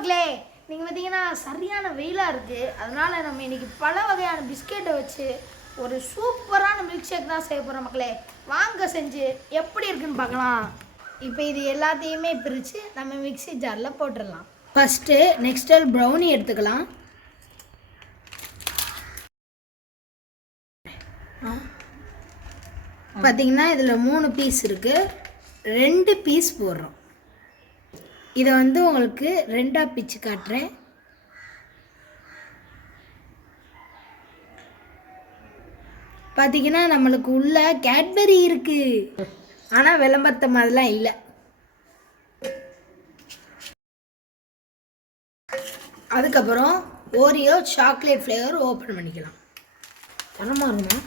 மக்களே, நீங்கள் பார்த்தீங்கன்னா சரியான வெயிலாக இருக்குது. அதனால் நம்ம இன்றைக்கி பல வகையான பிஸ்கெட்டை வச்சு ஒரு சூப்பரான மில்க் ஷேக் தான் செய்ய போகிறோம் மக்களே. வாங்க செஞ்சு எப்படி இருக்குன்னு பார்க்கலாம். இப்போ இது எல்லாத்தையுமே பிரித்து நம்ம மிக்ஸி ஜாரில் போட்டுடலாம். ஃபஸ்ட்டு நெக்ஸ்டல் ப்ரௌனி எடுத்துக்கலாம். பார்த்தீங்கன்னா இதில் 3 பீஸ் இருக்குது. 2 பீஸ் போடுறோம். இதை உங்களுக்கு 2ஆக பிச்சு காட்டுறேன். பார்த்தீங்கன்னா நம்மளுக்கு உள்ள கேட்பரி இருக்குது, ஆனால் விளம்பரத்த மாதிரிலாம் இல்லை. அதுக்கப்புறம் ஓரியோ சாக்லேட் ஃப்ளேவர் ஓப்பன் பண்ணிக்கலாம். தரமாக இருக்குமா?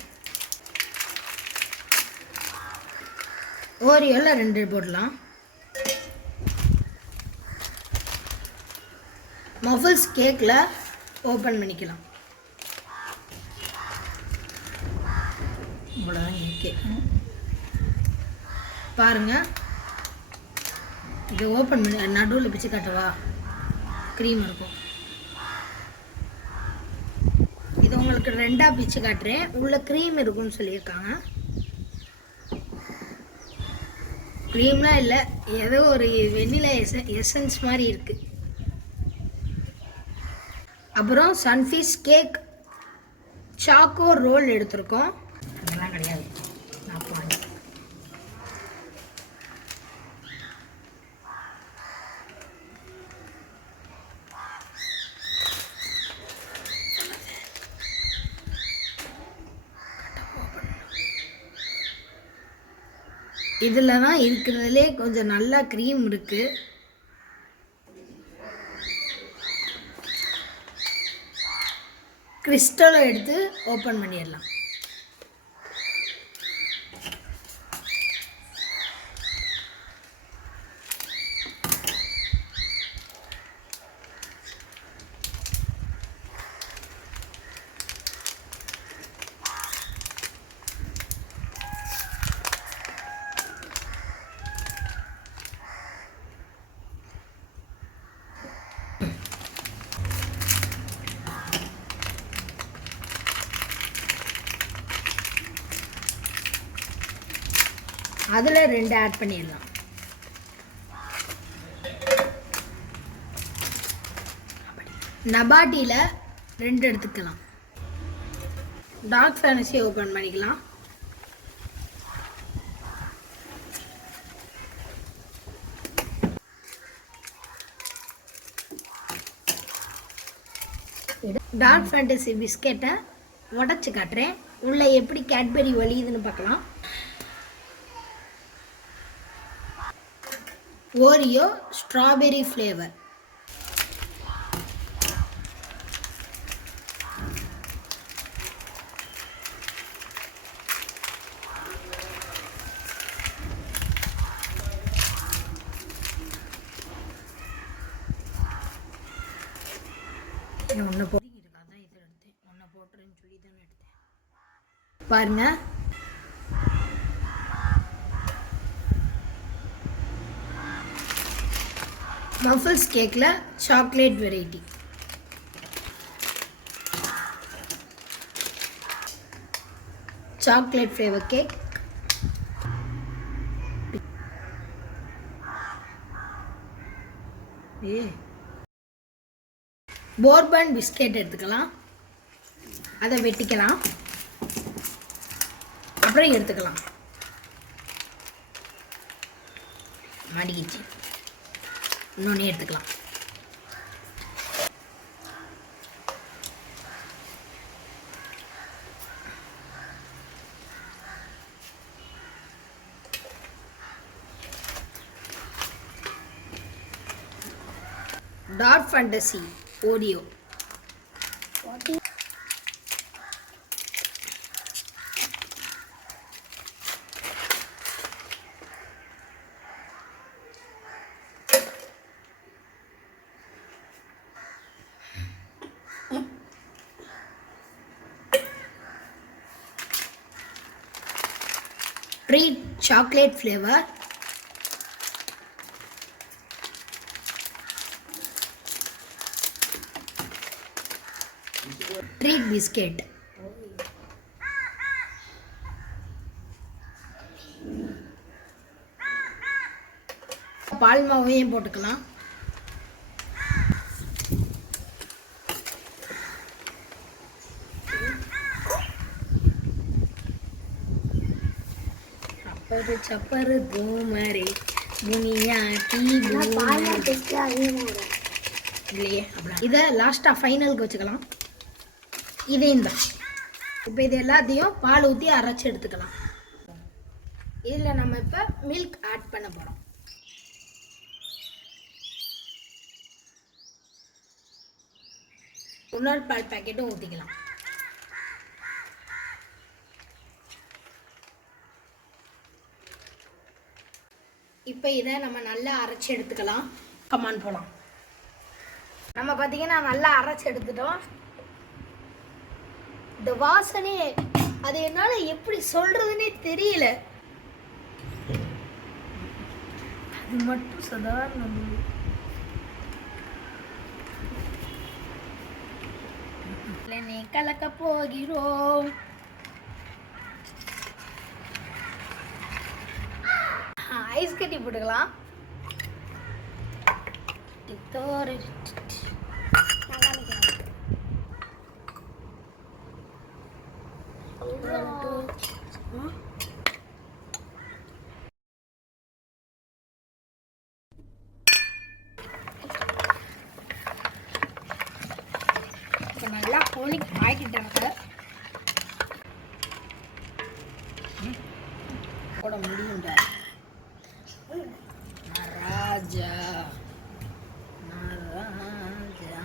ஓரியோவில் 2 போடலாம். மஃபிள்ஸ் கேக்கில் ஓப்பன் பண்ணிக்கலாம். இவ்வளோதான் கேக். பாருங்கள், இது ஓப்பன் பண்ணி நடுவில் பிச்சு காட்டவா? க்ரீம் இருக்கும். இது உங்களுக்கு 2ஆக பிச்சு காட்டுறேன். உள்ள க்ரீம் இருக்குன்னு சொல்லியிருக்காங்க. க்ரீம்லாம் இல்லை, ஏதோ ஒரு வெண்ணிலா எசன்ஸ் மாதிரி இருக்குது. அப்புறம் சன்ஃபீஸ் கேக் சாக்கோ ரோல் எடுத்திருக்கோம். அதெல்லாம் கிடையாது. இதில் தான் இருக்கிறதுலே கொஞ்சம் நல்லா க்ரீம் இருக்குது. கிறிஸ்டலை எடுத்து ஓப்பன் பண்ணிடலாம். அதில் 2 ஆட் பண்ணிடலாம். நபாட்டியில் 2 எடுத்துக்கலாம். டார்க் ஃபேண்டஸி ஓப்பன் பண்ணிக்கலாம். டார்க் ஃபேண்டஸி பிஸ்கெட்டை உடச்சி காட்டுறேன். உள்ளே எப்படி கேட்பரி வலியுதுன்னு பார்க்கலாம். Oreo strawberry flavour. ஒன்று போட்டிருக்காதான் இதை எடுத்தேன். ஒன்றை போட்டுறேன்னு சொல்லி தானே எடுத்தேன். பாருங்கள், மஃபிள்ஸ் கேக்கில் chocolate variety. Chocolate flavour cake. Bourbon biscuit எடுத்துக்கலாம். அதை வெட்டிக்கலாம். அப்புறம் எடுத்துக்கலாம். மடிக்கிச்சு. இன்னொன்று எடுத்துக்கலாம். Dark fantasy Oreo. treat chocolate flavor. Treat biscuit. பால் மாவையும் போட்டுக்கலாம். அப்பரு சப்பரு பூமரே துனியா டீ இல்லையே. இதை லாஸ்ட்டாக ஃபைனலுக்கு வச்சுக்கலாம். இதையும் தான் இப்போ இது எல்லாத்தையும் பால் ஊற்றி அரைச்சி எடுத்துக்கலாம். இதில் நம்ம இப்போ மில்க் ஆட் பண்ண போகிறோம். இன்னொரு பால் பேக்கெட்டும் ஊற்றிக்கலாம். இப்போ இதை நம்ம நல்லா அரைச்சி எடுத்துக்கலாம். கமான் போகலாம். நம்ம பார்த்தீங்கன்னா நல்லா அரைச்சி எடுத்துட்டோம். இந்த வாசனையே அது என்னால் எப்படி சொல்றதுன்னே தெரியல. அது மட்டும் சாதாரண கலக்க போகிறோம். ஐஸ் கட்டி போட்டுக்கலாம். நல்லா கோலிங் ஆகிட்டாங்க. போட முடியும். ராஜா ராஜா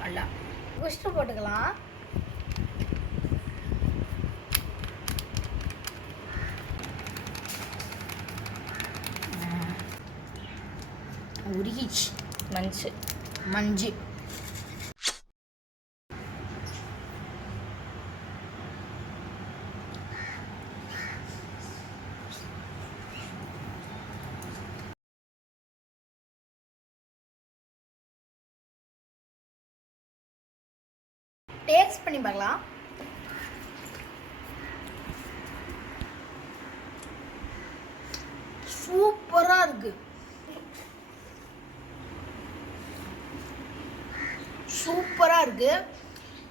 நல்லா குஷ்டு போட்டுக்கலாம். உருகிச்சு மஞ்சு டேஸ்ட் பண்ணி பார்க்கலாம். சூப்பரா இருக்கு. சூப்பராக இருக்குது.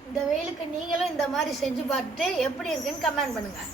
இந்த வெயிலுக்கு நீங்களும் இந்த மாதிரி செஞ்சு பார்த்துட்டு எப்படி இருக்குன்னு கமெண்ட் பண்ணுங்கள்.